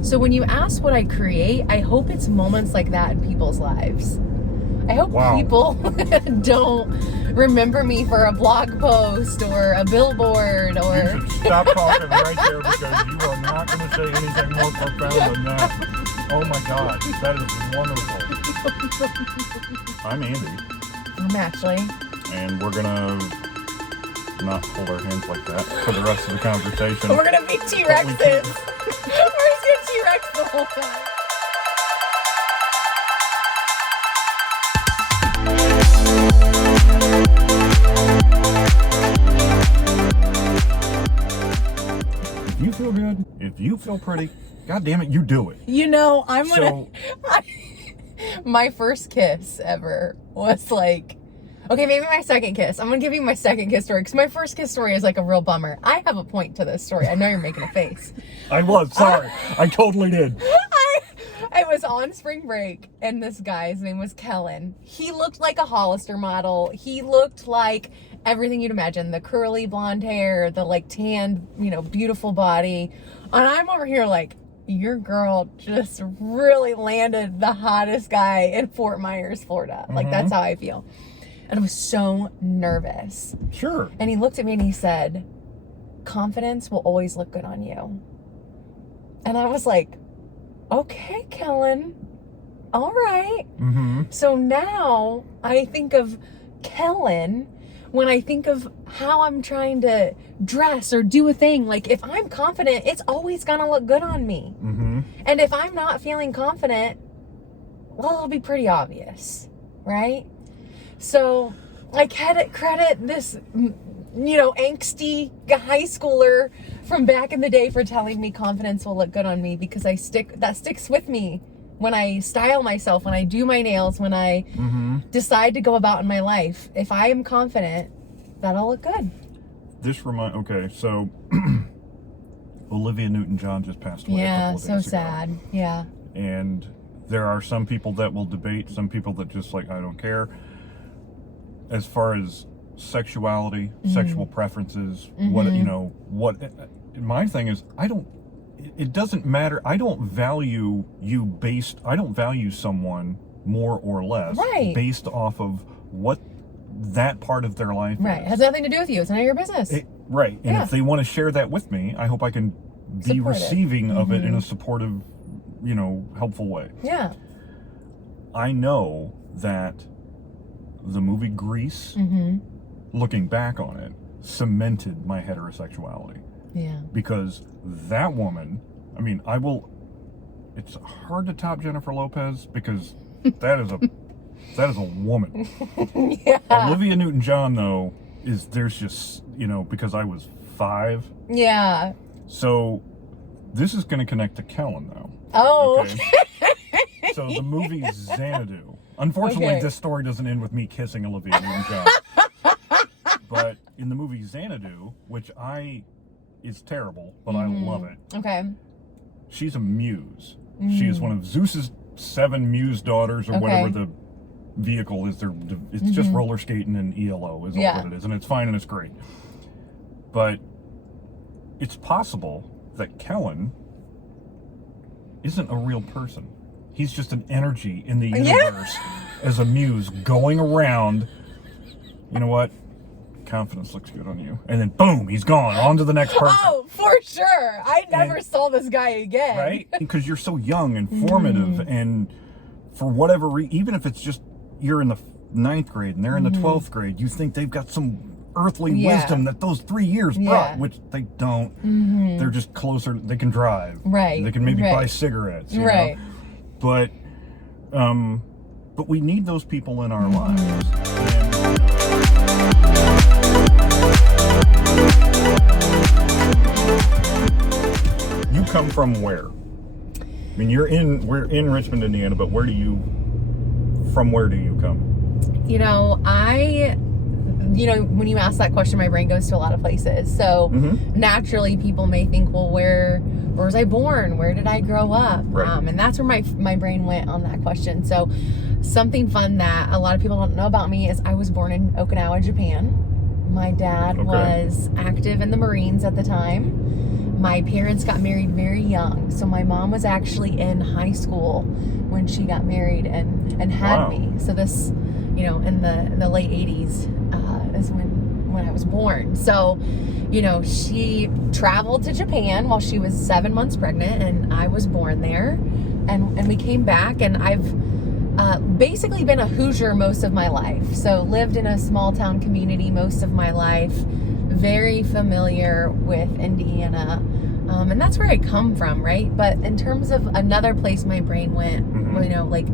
So when you ask what I create, I hope it's moments like that in people's lives. I hope people don't remember me for a blog post or a billboard or... You should stop talking right there because you are not going to say anything more profound than that. Oh my God, that is wonderful. I'm Andy. I'm Ashley. And we're going to not hold our hands like that for the rest of the conversation. We're going to be T-Rexes. We're just going to T-Rex the whole time. If you feel good, if you feel pretty, God damn it, you do it. You know, my first kiss ever was like, okay, maybe my second kiss. I'm going to give you my second kiss story because my first kiss story is like a real bummer. I have a point to this story. I know you're making a face. I was, sorry. I totally did. I was on spring break and this guy's name was Kellen. He looked like a Hollister model. He looked like everything you'd imagine. The curly blonde hair, the like tanned, beautiful body. And I'm over here like, your girl just really landed the hottest guy in Fort Myers, Florida. Mm-hmm. Like, that's how I feel. And I was so nervous. Sure. And he looked at me and he said, confidence will always look good on you. And I was like, okay, Kellen. All right. Mm-hmm. So now I think of Kellen when I think of how I'm trying to dress or do a thing. Like, if I'm confident, it's always going to look good on me. Mm-hmm. And if I'm not feeling confident, well, it'll be pretty obvious, right? So I credit this, angsty high schooler from back in the day for telling me confidence will look good on me, because that sticks with me when I style myself, when I do my nails, when I decide to go about in my life. If I am confident, that'll look good. Okay, so Olivia Newton-John just passed away a couple of days ago. Yeah, so sad. Yeah. And there are some people that will debate, some people that just like, I don't care. As far as sexuality, sexual preferences, my thing is, it doesn't matter. I don't value someone more or less based off of what that part of their life is. Right. It has nothing to do with you. It's none of your business. And if they want to share that with me, I hope I can be receiving of it in a supportive, helpful way. Yeah. I know that the movie Grease, looking back on it, cemented my heterosexuality. Yeah. Because that woman, it's hard to top Jennifer Lopez because that is a woman. Yeah. Olivia Newton-John, though, there's just, because I was 5. Yeah. So this is going to connect to Kellen, though. Oh. Okay? So the movie Xanadu. Unfortunately, this story doesn't end with me kissing Olivia Newton-John. But in the movie Xanadu, which is terrible, but I love it. Okay. She's a muse. She is one of Zeus's 7 muse daughters, or whatever the vehicle is. It's just roller skating and ELO is all that it is, and it's fine and it's great. But it's possible that Kellen isn't a real person. He's just an energy in the universe as a muse going around. You know what? Confidence looks good on you. And then boom, he's gone. On to the next person. Oh, for sure. I never saw this guy again. Right? Because you're so young and formative, and for whatever reason, even if it's just you're in the 9th grade and they're in the 12th grade, you think they've got some earthly wisdom that those 3 years brought, which they don't. They're just closer. They can drive. Right. They can maybe buy cigarettes. You know? But we need those people in our lives. You come from where? I mean, we're in Richmond, Indiana, but from where do you come? When you ask that question, my brain goes to a lot of places. So naturally people may think, well, where was I born? Where did I grow up? Right. And that's where my brain went on that question. So something fun that a lot of people don't know about me is I was born in Okinawa, Japan. My dad was active in the Marines at the time. my parents got married very young. So my mom was actually in high school when she got married and had me. So this, you know, in the late 80s is when I was born. So, you know, she traveled to Japan while she was 7 months pregnant, and I was born there. And we came back, and I've basically been a Hoosier most of my life. So lived in a small town community most of my life. Very familiar with Indiana. And that's where I come from, right? But in terms of another place my brain went, you know, like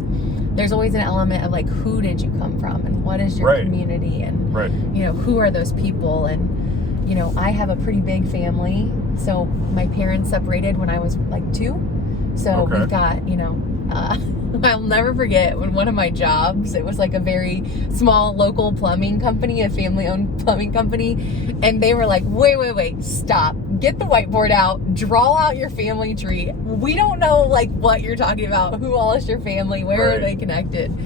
there's always an element of like, who did you come from and what is your community and, you know, who are those people? And, you know, I have a pretty big family. So my parents separated when I was like 2. So we've got, you know, I'll never forget when one of my jobs, it was like a very small local plumbing company, a family-owned plumbing company, and they were like, wait, stop. Get the whiteboard out, draw out your family tree. We don't know like what you're talking about, who all is your family, where are they connected?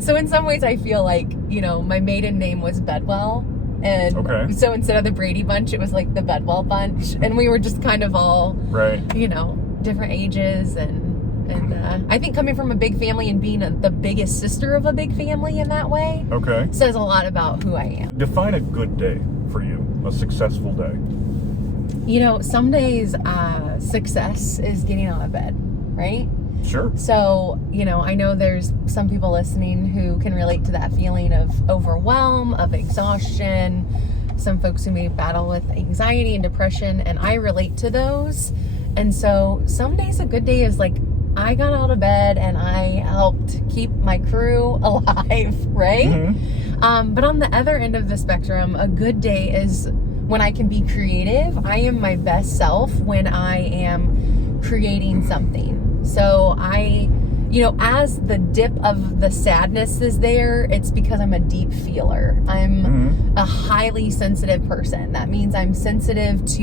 So in some ways I feel like, you know, my maiden name was Bedwell, and so instead of the Brady Bunch, it was like the Bedwell Bunch, and we were just kind of all, you know, different ages, and I think coming from a big family and being the biggest sister of a big family in that way says a lot about who I am. Define a good day for you, a successful day. You know, some days success is getting out of bed, right? Sure. So, you know, I know there's some people listening who can relate to that feeling of overwhelm, of exhaustion, some folks who may battle with anxiety and depression, and I relate to those. And so some days a good day is like, I got out of bed and I helped keep my crew alive, right? But on the other end of the spectrum, a good day is when I can be creative. I am my best self when I am creating something. So I, you know, as the dip of the sadness is there, it's because I'm a deep feeler. I'm a highly sensitive person. That means I'm sensitive to,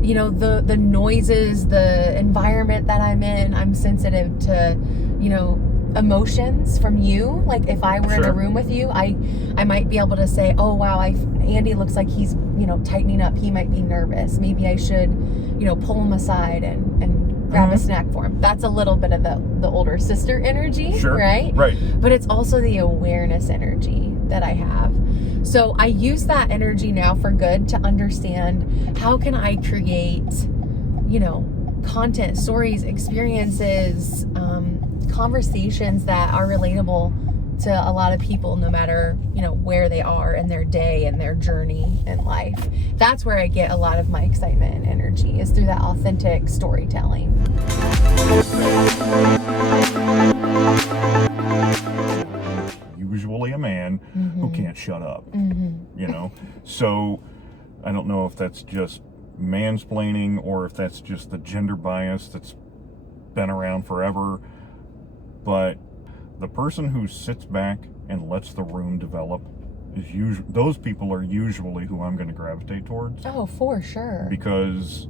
you know, the noises, the environment that I'm in. I'm sensitive to, you know, emotions from you. Like if I were in a room with you, I might be able to say, oh wow, Andy looks like he's, you know, tightening up. He might be nervous. Maybe I should, you know, pull him aside and grab a snack for him. That's a little bit of the older sister energy, right? But it's also the awareness energy that I have. So I use that energy now for good to understand how can I create, you know, content, stories, experiences, conversations that are relatable to a lot of people, no matter, you know, where they are in their day and their journey in life. That's where I get a lot of my excitement and energy, is through that authentic storytelling. Usually a man who can't shut up, you know? So I don't know if that's just mansplaining or if that's just the gender bias that's been around forever, but the person who sits back and lets the room develop is those people are usually who I'm going to gravitate towards. Oh, for sure. Because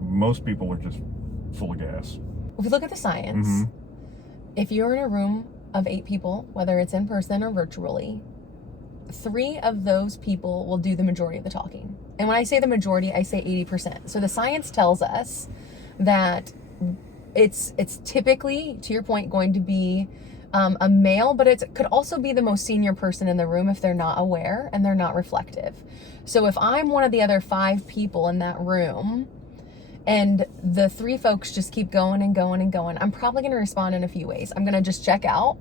most people are just full of gas. If you look at the science, if you're in a room of 8 people, whether it's in person or virtually, 3 of those people will do the majority of the talking. And when I say the majority, I say 80%. So the science tells us that it's typically, to your point, going to be a male, but it could also be the most senior person in the room if they're not aware and they're not reflective. So if I'm one of the other 5 people in that room and the 3 folks just keep going and going and going, I'm probably going to respond in a few ways. I'm going to just check out,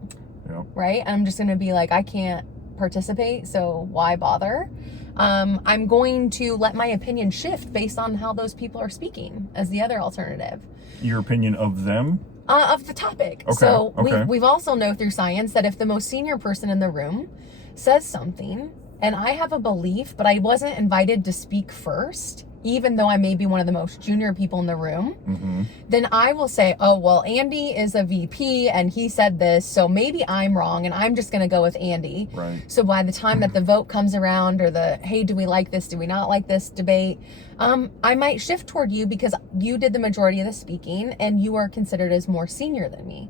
right? And I'm just going to be like, I can't participate, so why bother? I'm going to let my opinion shift based on how those people are speaking as the other alternative. Your opinion of them? Of the topic. So we've also know through science that if the most senior person in the room says something and I have a belief, but I wasn't invited to speak first, even though I may be one of the most junior people in the room, then I will say, oh, well, Andy is a VP and he said this, so maybe I'm wrong and I'm just going to go with Andy. So by the time that the vote comes around, or the, hey, do we like this, do we not like this debate, I might shift toward you because you did the majority of the speaking and you are considered as more senior than me.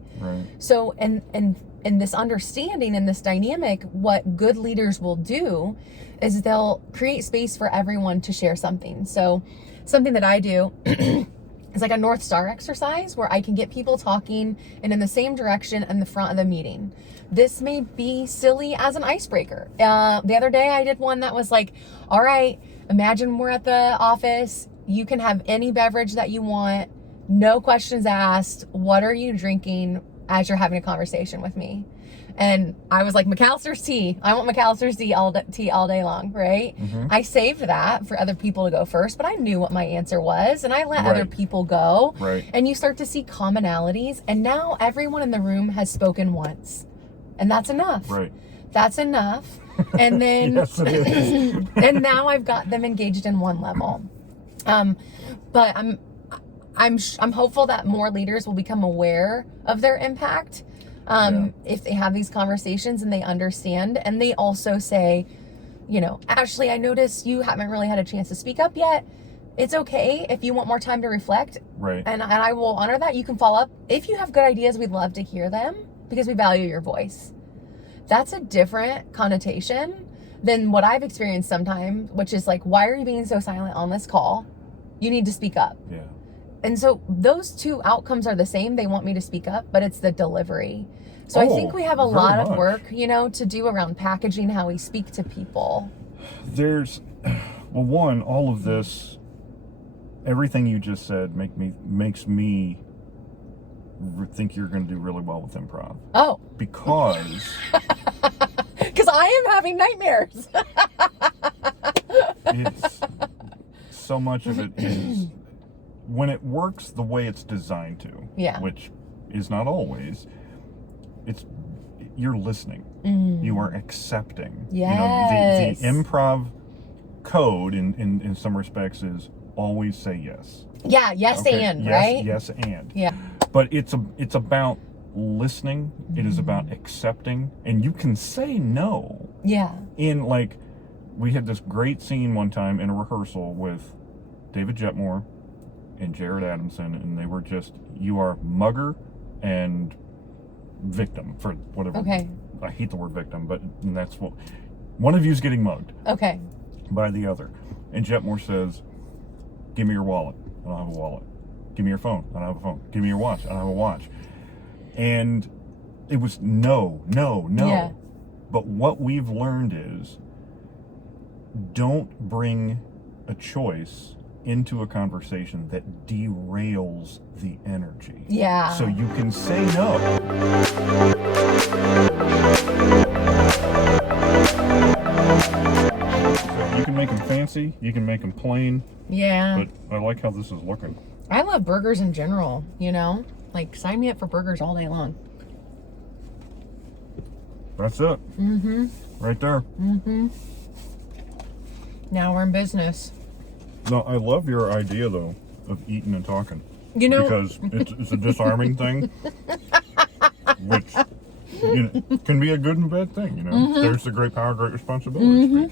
So, and in this understanding and this dynamic, what good leaders will do is they'll create space for everyone to share something. So something that I do is like a North Star exercise where I can get people talking and in the same direction in the front of the meeting. This may be silly as an icebreaker. The other day I did one that was like, all right, imagine we're at the office. You can have any beverage that you want. No questions asked. What are you drinking as you're having a conversation with me? And I was like, McAllister's tea. I want McAllister's tea all day long, right? Mm-hmm. I saved that for other people to go first, but I knew what my answer was, and I let other people go. Right. And you start to see commonalities, and now everyone in the room has spoken once, and that's enough. Right. That's enough. And then, yes, it is. and now I've got them engaged in one level. But I'm hopeful that more leaders will become aware of their impact. If they have these conversations and they understand, and they also say, you know, Ashley, I noticed you haven't really had a chance to speak up yet. It's okay if you want more time to reflect. Right. And I will honor that. You can follow up. If you have good ideas, we'd love to hear them because we value your voice. That's a different connotation than what I've experienced sometimes, which is like, why are you being so silent on this call? You need to speak up. Yeah. And so those two outcomes are the same. They want me to speak up, but it's the delivery. So I think we have a lot of work, you know, to do around packaging how we speak to people. There's, well, one, all of this, everything you just said makes me think you're going to do really well with improv. Oh. Because I am having nightmares. It's so much of it is when it works the way it's designed to, which is not always, you're listening. You are accepting. Yes. You know, the improv code in some respects is always say yes. Yeah, yes, and, right? Yes, and. Yeah. But it's about listening. It is about accepting, and you can say no. Yeah. In like, we had this great scene one time in a rehearsal with David Jetmore and Jared Adamson, and they were just, you are mugger and victim for whatever. Okay. I hate the word victim, but that's what, one of you is getting mugged. Okay. By the other. And Jetmore says, give me your wallet. I don't have a wallet. Give me your phone. I don't have a phone. Give me your watch. I don't have a watch. And it was no. Yeah. But what we've learned is, don't bring a choice into a conversation that derails the energy. Yeah. So you can say no. So you can make them fancy, you can make them plain. Yeah. But I like how this is looking. I love burgers in general, you know? Like, sign me up for burgers all day long. That's it. Mm-hmm. Right there. Mm-hmm. Now we're in business. No, I love your idea, though, of eating and talking. You know... Because it's a disarming thing, which can be a good and bad thing, you know? Mm-hmm. There's the great power, great responsibility. Mm-hmm.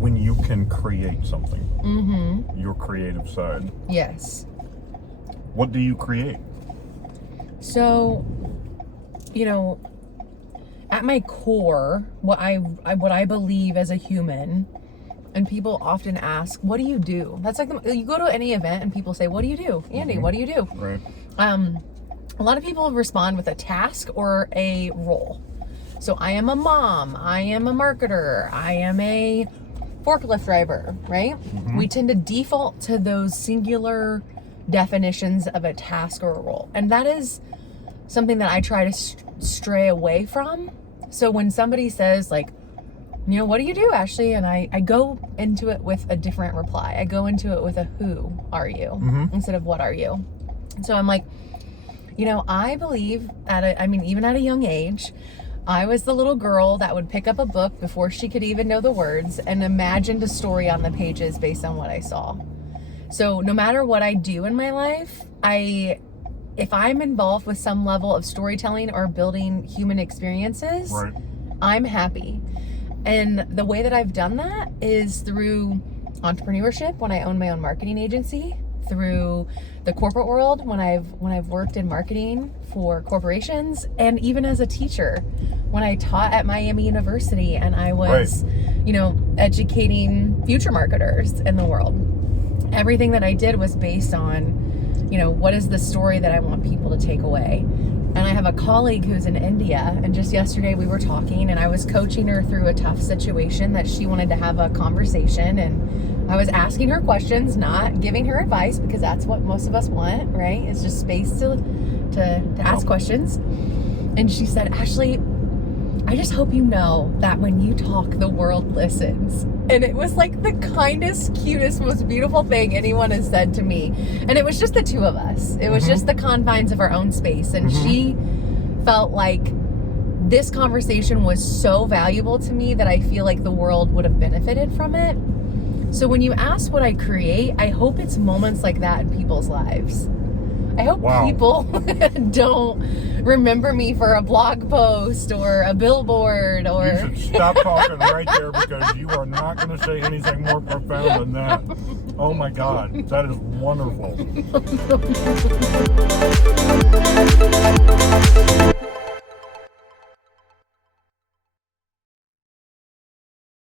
When you can create something, your creative side. Yes. What do you create? So, you know, at my core, what I believe as a human, and people often ask, what do you do? That's like, you go to any event and people say, what do you do? Andy, what do you do? Right. A lot of people respond with a task or a role. So I am a mom, I am a marketer, I am a forklift driver, right? Mm-hmm. We tend to default to those singular definitions of a task or a role. And that is something that I try to stray away from. So when somebody says like, you know, what do you do, Ashley? And I go into it with a different reply. I go into it with a who are you instead of what are you. So I'm like, you know, I believe even at a young age, I was the little girl that would pick up a book before she could even know the words and imagined a story on the pages based on what I saw. So no matter what I do in my life, if I'm involved with some level of storytelling or building human experiences, right, I'm happy. And the way that I've done that is through entrepreneurship when I own my own marketing agency, through the corporate world when I've worked in marketing for corporations, and even as a teacher when I taught at Miami University and I was, right, you know, educating future marketers in the world. everything that I did was based on, you know, what is the story that I want people to take away. And I have a colleague who's in India, and just yesterday we were talking, and I was coaching her through a tough situation that she wanted to have a conversation, and I was asking her questions, not giving her advice, because that's what most of us want, right? It's just space to ask questions. And she said, Ashley, I just hope you know that when you talk, the world listens. And it was like the kindest, cutest, most beautiful thing anyone has said to me. And it was just the two of us. It was just the confines of our own space. And she felt like this conversation was so valuable to me that I feel like the world would have benefited from it. So when you ask what I create, I hope it's moments like that in people's lives. I hope people don't remember me for a blog post or a billboard or... You should stop talking right there, because you are not going to say anything more profound than that. Oh my God, that is wonderful.